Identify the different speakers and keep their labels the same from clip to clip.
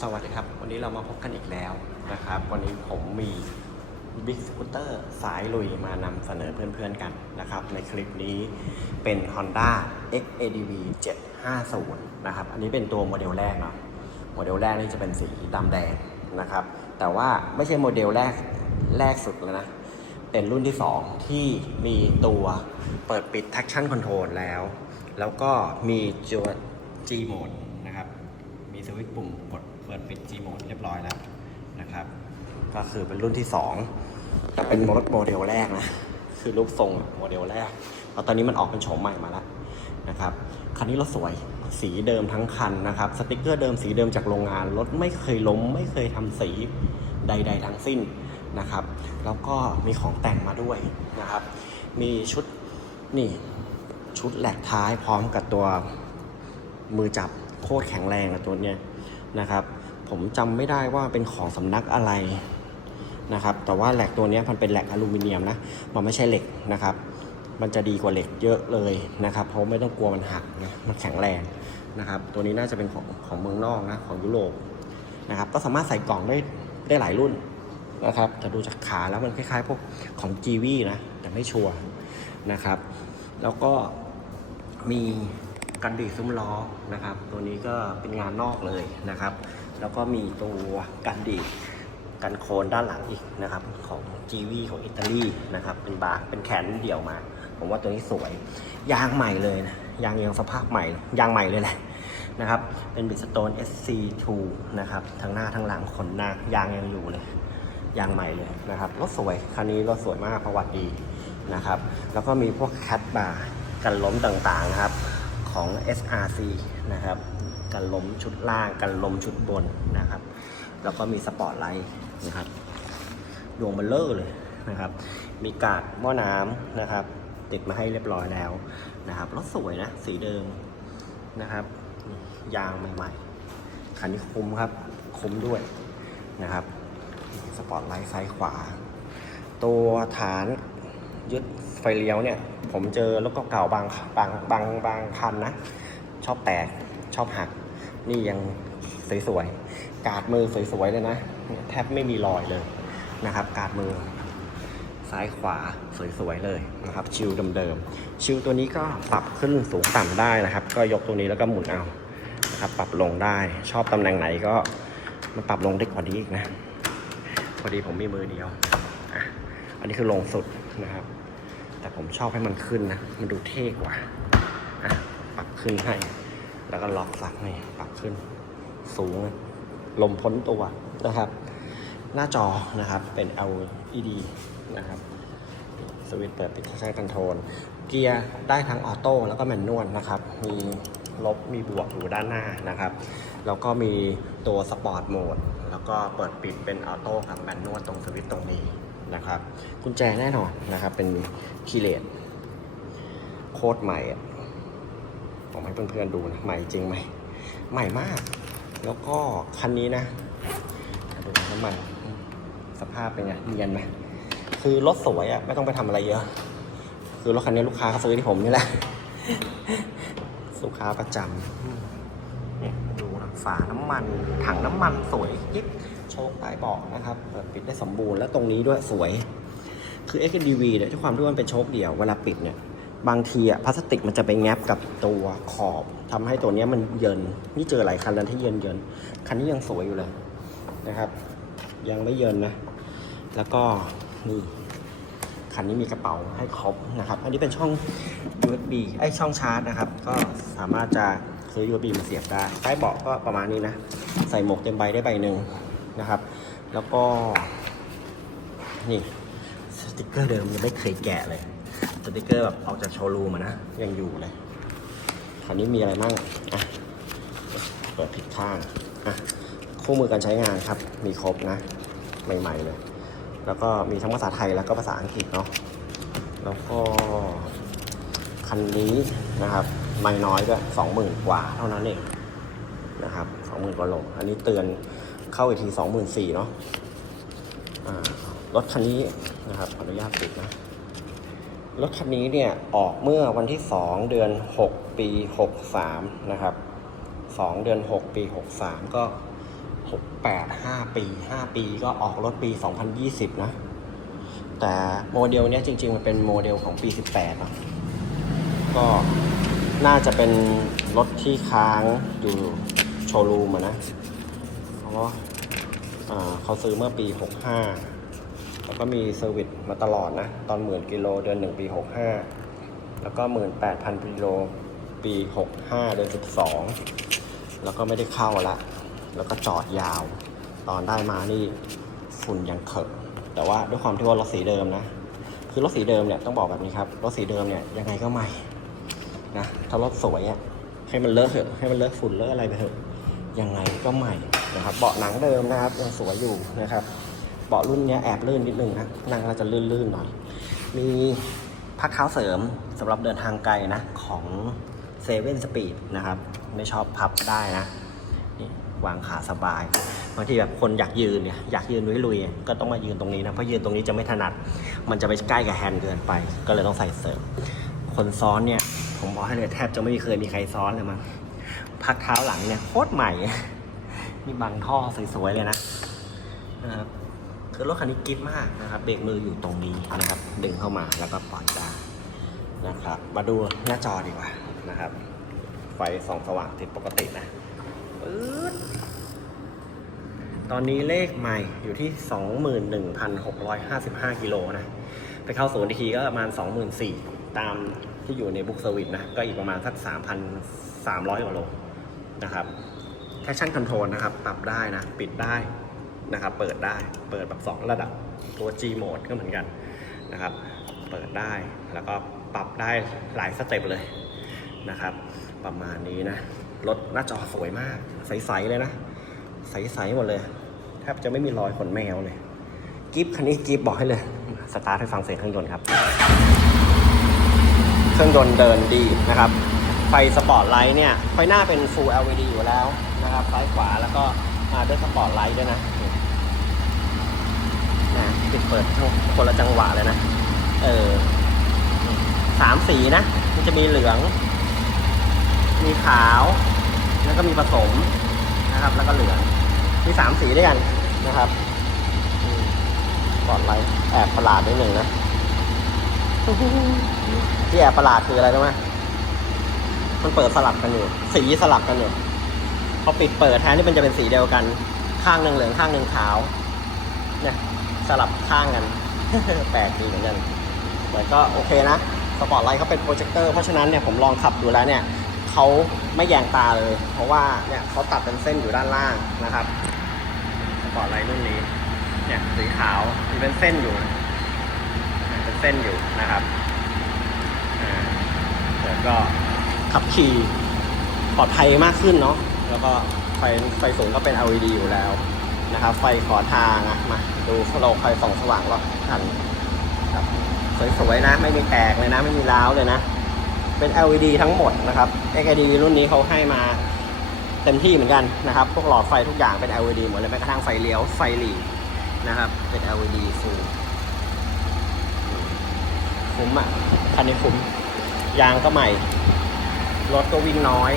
Speaker 1: สวัสดีครับ วันนี้เรามาพบกันอีกแล้วนะครับ วันนี้ผมมีบิ๊กสกูตเตอร์สายลุยมานำเสนอเพื่อนๆกันนะครับ ในคลิปนี้เป็น Honda XADV 750 นะครับ อันนี้เป็นตัวโมเดลแรกเนาะโมเดลแรกนี่จะเป็นสีดำแดงนะครับ แต่ว่าไม่ใช่โมเดลแรกแรกสุดแล้วนะ เป็นรุ่นที่ 2 ที่มีตัวเปิดปิด traction control แล้ว แล้วก็มีตัว G mode นะครับ มีสวิตช์ปุ่มกด ปิดปิด G mode เรียบร้อยแล้วนะครับ ก็คือเป็นรุ่นที่2แต่เป็นรถโมเดลแรกนะ คือรูปทรงโมเดลแรกเพราะตอนนี้มันออกเป็นโฉมใหม่มาแล้วนะครับ คันนี้รถสวย สีเดิมทั้งคันนะครับ สติกเกอร์เดิมสีเดิมจากโรงงาน รถไม่เคยล้ม ไม่เคยทำสีใด ๆ ทั้งสิ้นนะครับ แล้วก็มีของแต่งมาด้วยนะครับ มีชุดนี่ชุดแหลกท้ายพร้อมกับตัวมือจับโคตรแข็งแรงอะตัวเนี้ยนะครับ ผมจำไม่ได้ว่าเป็นของสำนักอะไรนะครับ แต่ว่าแหลกตัวนี้มันเป็นแหลกอลูมิเนียมนะ มันไม่ใช่เหล็กนะครับ มันจะดีกว่าเหล็กเยอะเลยนะครับ เพราะไม่ต้องกลัวมันหักนะ มันแข็งแรงนะครับ ตัวนี้น่าจะเป็นของของเมืองนอกนะ ของยุโรปนะครับ ก็สามารถใส่กล่องได้ได้หลายรุ่นนะครับ แต่ดูจากขาแล้วมันคล้ายๆ พวกของ g ีวีนะ แต่ไม่ชัวร์นะครับ แล้วก็มี กันดีดซุ้มล้อนะครับ ตัวนี้ก็เป็นงานนอกเลยนะครับ แล้วก็มีตัวกันดีดกันโคนด้านหลังอีกนะครับ ของ g ีวีของอิตาลีนะครับเป็นบาร์เป็นแขนเดี่ยวมา ผมว่าตัวนี้สวย ยางใหม่เลยนะยางยังสภาพใหม่ยางใหม่เลยแหละนะครับ เป็นบิสโตน SC2 นะครับทั้งหน้าทั้งหลังขนหน้ายางยังอยู่เลยยางใหม่เลยนะครับรถสวยคันนี้รถสวยมากประวัติดีนะครับ แล้วก็มีพวกแคปบาร์กันล้มต่างๆนะครับ ของ SRC นะครับ กันล้มชุดล่าง กันล้มชุดบนนะครับ แล้วก็มีสปอร์ตไลท์นะครับ ดวงเบลเลอร์เลยนะครับ มีกาดหม้อน้ำนะครับ ติดมาให้เรียบร้อยแล้วนะครับ รถสวยนะ สีเดิมนะครับ ยางใหม่ๆ คันนี้คุ้มครับ คุ้มด้วยนะครับ สปอร์ตไลท์ซ้ายขวา ตัวฐานยึด ฟเลี้ยวเนี่ย ผมเจอรถเก่าๆบางบางบางบางคันนะ ชอบแตกชอบหัก นี่ยังสวยๆ กาดมือสวยๆเลยนะ แทบไม่มีรอยเลยนะครับ กาดมือ ซ้ายขวาสวยๆเลยนะครับ ชิลเดิมๆ ชิลตัวนี้ก็ปรับขึ้นสูงต่ำได้นะครับ ก็ยกตัวนี้แล้วก็หมุนเอานะครับ ปรับลงได้ ชอบตำแหน่งไหนก็มันปรับลงได้กว่านี้อีกนะ พอดีผมมีมือเดียว อันนี้คือลงสุดนะครับ แต่ผมชอบให้มันขึ้นนะ มันดูเท่กว่า อะ ปรับขึ้นให้ แล้วก็ล็อกสักนี่ปรับขึ้น สูง ลมพ้นตัวนะครับ หน้าจอนะครับเป็น LED นะครับ สวิตช์เปิดปิดใช้คอนโทรล เกียร์ได้ทั้งออโต้แล้วก็แมนนวลนะครับ มีลบมีบวกอยู่ด้านหน้านะครับ แล้วก็มีตัวสปอร์ตโหมด แล้วก็เปิดปิดเป็นออโต้กับแมนนวลตรงสวิตช์ตรงนี้ นะครับกุญแจแน่นอนนะครับ เป็นคีเลตโคตรใหม่ผมให้เพื่อนๆดูนะใหม่จริงไหมใหม่มาก แล้วก็คันนี้นะดูน้ำมันสภาพเป็นไงเนียนไหมคือรถสวยอะไม่ต้องไปทำอะไรเยอะ คือรถคันนี้ลูกค้าเขาซื้อที่ผมนี่แหละลูกค้าประจำเนี่ยดูนะฝาน้ำมัน ถังน้ำมันสวยยิบโชคใต้เบาะนะครับเปิดปิดได้สมบูรณ์แล้วตรงนี้ด้วยสวย คือ XDV เนี่ยด้วยความที่มันเป็นโชคเดี่ยวเวลาปิดเนี่ยบางทีอะพลาสติกมันจะไปแงบกับตัวขอบทำให้ตัวนี้มันเยินนี่เจอหลายคันแล้วที่เยินเยินคันนี้ยังสวยอยู่เลยนะครับ ยังไม่เยินนะ แล้วก็นี่คันนี้มีกระเป๋าให้ครบนะครับ อันนี้เป็นช่อง USB ไอช่องชาร์จนะครับ ก็สามารถจะซื้อ USB มาเสียบได้ใต้เบาะก็ประมาณนี้นะ ใส่หมวกเต็มใบได้ใบหนึ่ง นะครับ แล้วก็ นี่สติกเกอร์เดิมยังไม่เคยแกะเลย สติกเกอร์แบบออกจากโชว์รูมอะนะ ยังอยู่เลย คราวนี้มีอะไรบ้างอะเปิดผิดข้างอะคู่มือการใช้งานครับ มีครบนะ ใหม่ๆเลย แล้วก็มีทั้งภาษาไทยแล้วก็ภาษาอังกฤษเนาะ แล้วก็ คันนี้นะครับไม่น้อยก็สองหมื่นกว่าเท่านั้นเองนะครับสองหมื่นกว่าโลอันนี้เตือน เข้าอีกทีสองหมื่นสี่เนาะรถคันนี้นะครับขออนุญาตปิดนะ รถคันนี้เนี่ยออกเมื่อวันที่2เดือน6ปี63นะครับ2เดือน6ปี63ก็6 8 5ปี5ปีก็ออกรถปี2020นยี่สิบนะ แต่โมเดลเนี้ยจริง ๆ มันเป็นโมเดลของปี18เนะก็น่าจะเป็นรถที่ค้างอยู่โชว์รูมนะ เพราะเขาซื้อเมื่อปี 65 แล้วก็มีเซอร์วิสมาตลอดนะ ตอนหมื่นกิโลเดือนหนึ่งปี 65 แล้วก็หมื่นแปดพันกิโลปี 65 เดือน 12 แล้วก็ไม่ได้เข้าละ แล้วก็จอดยาว ตอนได้มานี่ฝุ่นยังเขอะแต่ว่าด้วยความที่ว่ารถสีเดิมนะ คือรถสีเดิมเนี่ยต้องบอกแบบนี้ครับ รถสีเดิมเนี่ยยังไงก็ใหม่นะ ถ้ารถสวยอะให้มันเลอะเถอะให้มันเลอะฝุ่นเลอะอะไรไปเถอะยังไงก็ใหม่ นะครับเบาะหนังเดิมนะครับยังสวยอยู่นะครับเบาะรุ่นนี้แอบลื่นนิดนึงนะนั่งแล้วจะลื่นๆหน่อย มีพักเท้าเสริมสำหรับเดินทางไกลนะของเซเว่นสปีดนะครับ ไม่ชอบพับได้นะนี่วางขาสบายบางทีแบบคนอยากยืนเนี่ยอยากยืนลุยๆก็ต้องมายืนตรงนี้นะเพราะยืนตรงนี้จะไม่ถนัด มันจะไปใกล้กับแฮนด์เกินไป ก็เลยต้องใส่เสริม คนซ้อนเนี่ยผมบอกให้เลยแทบจะไม่เคยมีใครซ้อนเลยมั้งพักเท้าหลังเนี่ยโคตรใหม่ นี่บังท่อสวยๆเลยนะนะครับคือรถคันนี้กิ๊บมากนะครับ เบรกมืออยู่ตรงนี้นะครับ ดึงเข้ามาแล้วก็ปล่อยได้นะครับ มาดูหน้าจอดีกว่านะครับ ไฟส่องสว่างติดปกตินะตอนนี้เลขใหม่อยู่ที่ 21,655 กิโลนะ ไปเข้าศูนย์อีทีก็ประมาณ 24,000 ตามที่อยู่ในบุ๊กเซอร์วิสนะ ก็อีกประมาณสัก 3,300 กว่าโลนะครับ แ a ชั่นคอนโทรลนะครับ ปรับได้นะ ปิดได้นะครับ เปิดได้ เปิดแบบ 2 ระดับ ตัว G mode ก็เหมือนกันนะครับ เปิดได้ แล้วก็ปรับได้หลายสเต็ปเลยนะครับ ประมาณนี้นะ รถหน้าจอสวยมาก ใสๆเลยนะ ใสๆหมดเลย แทบจะไม่มีรอยขนแมวเลย กิฟคันนี้กิฟบอกให้เลย สตาร์ทให้ฟังเสียงเครื่องยนต์ครับ เครื่องยนต์เดินดีนะครับ ไฟสปอร์ตไลท์เนี่ย ไฟหน้าเป็น Full LED อยู่แล้ว นะครับซ้ายขวาแล้วก็มาด้วยสปอร์ตไลท์ด้วยนะนะปิดเปิดคนละจังหวะเลยนะ เออสามสีนะ มันจะมีเหลือง มีขาว แล้วก็มีผสมนะครับ แล้วก็เหลือง มีสามสีด้วยกันนะครับสปอร์ตไลท์แอบประหลาดนิดหนึ่งนะที่แอบประหลาดคืออะไรรู้ไหมมันเปิดสลับกันอยู่ สีสลับกันอยู่ พอปิดเปิดแทนที่มันจะเป็นสีเดียวกัน ข้างหนึ่งเหลืองข้างหนึ่งขาวเนี่ยสลับข้างกันแปลกดีเหมือนกันแต่ก็โอเคนะสปอร์ตไลท์เขาเป็นโปรเจคเตอร์เพราะฉะนั้นเนี่ยผมลองขับดูแล้วเนี่ยเขาไม่แยงตาเลย เพราะว่าเนี่ยเขาตัดเป็นเส้นอยู่ด้านล่างนะครับสปอร์ตไลท์รุ่นนี้เนี่ยสีขาวมีเป็นเส้นอยู่เป็นเส้นอยู่นะครับแล้วก็ขับขี่ปลอดภัยมากขึ้นเนาะ แล้วก็ไฟไฟสูงก็เป็น LED อยู่แล้วนะครับ ไฟขอทางอะมาดูเราไฟส่องสว่างรอบคันครับสวยๆนะ ไม่มีแตกเลยนะ ไม่มีร้าวเลยนะ เป็น LED ทั้งหมดนะครับ XID รุ่นนี้เขาให้มาเต็มที่เหมือนกันนะครับ พวกหลอดไฟทุกอย่างเป็น LED หมดเลยแม้กระทั่งไฟเลี้ยวไฟหลีนะครับ เป็น LED full คุ้มอะ คันนี้คุ้ม ยางก็ใหม่ รถก็วิ่งน้อย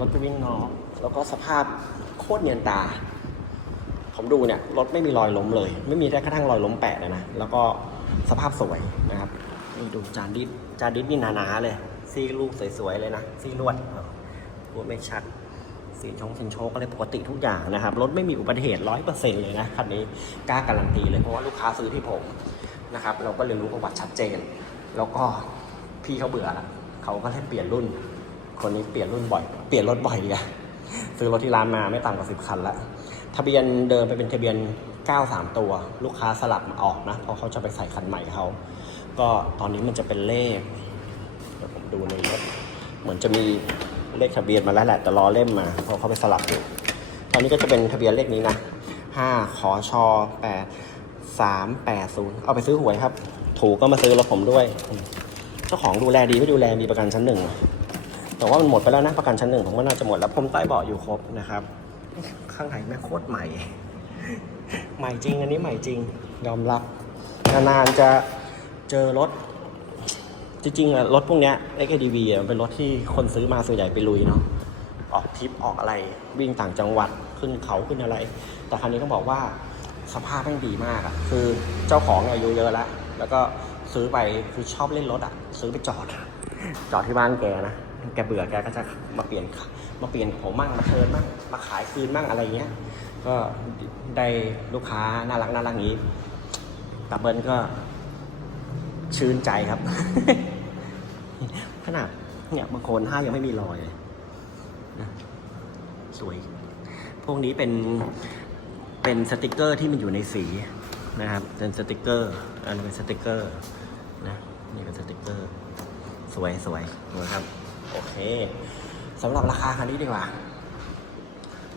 Speaker 1: รถก็วิ่งน้อยแล้วก็สภาพโคตรเนียนตา ผมดูเนี่ยรถไม่มีรอยล้มเลย ไม่มีแม้กระทั่งรอยล้มแปะเลยนะ แล้วก็สภาพสวยนะครับนี่ดูจานดิสจานดิสนี่หนาๆเลยซีลูกสวยๆเลยนะซีลวดพูดไม่ชัดสีชงเซนโชกอะไรปกติทุกอย่างนะครับรถไม่มีอุบัติเหตุร้อยเปอร์เซ็นต์เลยนะคันนี้กล้าการันตีเลยเพราะว่าลูกค้าซื้อที่ผมนะครับ เราก็เรียนรู้ประวัติชัดเจน แล้วก็พี่เขาเบื่อละเขาก็เลยเปลี่ยนรุ่น คนนี้เปลี่ยนรุ่นบ่อย เปลี่ยนรถบ่อยเลยซื้อรถที่ร้านมาไม่ต่ำกว่าสิบคันละทะเบียนเดินไปเป็นทะเบียน 93 ตัว ลูกค้าสลับมาออกนะ เพราะเขาจะไปใส่คันใหม่เขาก็ตอนนี้มันจะเป็นเลข เดี๋ยวผมดูในรถเหมือนจะมีเลขทะเบียนมาแล้วแหละแต่รอเล่มมาเพราะเขาไปสลับอยู่ตอนนี้ก็จะเป็นทะเบียนเลขนี้นะห้าขอชอแปดสามแปดศูนย์เอาไปซื้อหวยครับ ถูกก็มาซื้อรถผมด้วย เจ้าของดูแลดีไม่ดูแลมีประกันชั้นหนึ่ง แต่ว่ามันหมดไปแล้วนะประกันชั้นหนึ่งผมว่าน่าจะหมดแล้วผมใต้เบาะอยู่ครบนะครับ ข้างในแม่โคตรใหม่ ใหม่จริงอันนี้ใหม่จริงยอมรับนานๆจะเจอรถ จริงๆอะรถพวกเนี้ย XADV มันเป็นรถที่คนซื้อมาส่วนใหญ่ไปลุยเนาะออกทริปออกอะไรวิ่งต่างจังหวัดขึ้นเขาขึ้นอะไร แต่คันนี้ต้องบอกว่าสภาพแม่งดีมากอะคือเจ้าของเนี่ยอายุเยอะแล้ว แล้วก็ซื้อไปคือชอบเล่นรถอะซื้อไปจอด จอดที่บ้านแกนะ แกเบื่อแกก็จะมาเปลี่ยนมาเปลี่ยนผมมั่งมาเทิร์นมั่งมาขายคืนมั่งอะไรเงี้ย ก็ได้ลูกค้าน่ารักน่ารักงนี้ดับเบิลก็ชื่นใจครับ ขนาดเนี่ยบางคนห้ายังไม่มีรอยเลยนะสวย พวกนี้เป็นเป็นสติกเกอร์ที่มันอยู่ในสีนะครับ เป็นสติกเกอร์ อันนี้เป็นสติกเกอร์นะ นี่เป็นสติกเกอร์ สวยสวยสวยครับ โอเคสำหรับราคาคันนี้ดีกว่า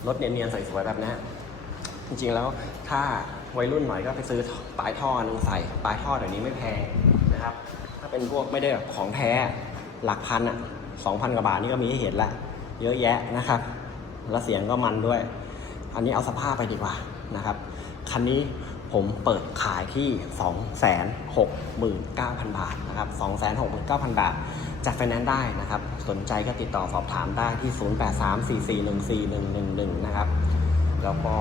Speaker 1: รถเนียนๆใส่สวยแบบนี้จริงๆแล้วถ้าวัยรุ่นหน่อยก็ไปซื้อปลายท่อหนึงใส่ปลายท่อเดี๋ยวนี้ไม่แพงนะครับ ถ้าเป็นพวกไม่ได้แบบของแท้หลักพันอะสองพันกว่าบาทนี่ก็มีให้เห็นละเยอะแยะนะครับ แล้วเสียงก็มันด้วย อันนี้เอาสภาพไปดีกว่านะครับ คันนี้ ผมเปิดขายที่ 269,000 บาทนะครับ 269,000 บาท จัดไฟแนนซ์ได้นะครับ สนใจก็ติดต่อสอบถามได้ที่ 0834414111 นะครับ แล้วก็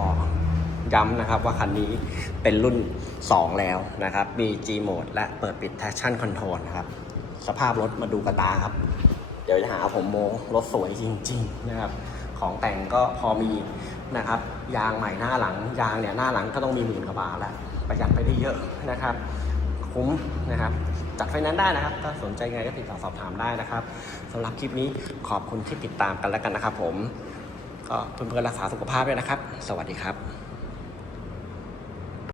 Speaker 1: ย้ำนะครับว่าคันนี้เป็นรุ่น 2 แล้วนะครับ มี G Mode และเปิดปิด Traction Control นะครับ สภาพรถมาดูกระตาครับ เดี๋ยวจะหาผมโมรถสวยจริง ๆ นะครับ ของแต่งก็พอมีนะครับ ยางใหม่หน้าหลัง ยางเนี่ยหน้าหลังก็ต้องมีหมื่นกว่าบาทแล้วประหยัดไปได้เยอะนะครับคุ้มนะครับจัดไฟนั้นได้นะครับ ถ้าสนใจไงก็ติดต่อสอบถามได้นะครับสำหรับคลิปนี้ขอบคุณที่ติดตามกันแล้วกันนะครับ ผม ก็เพื่อนๆรักษาสุขภาพด้วยนะครับ สวัสดีครับ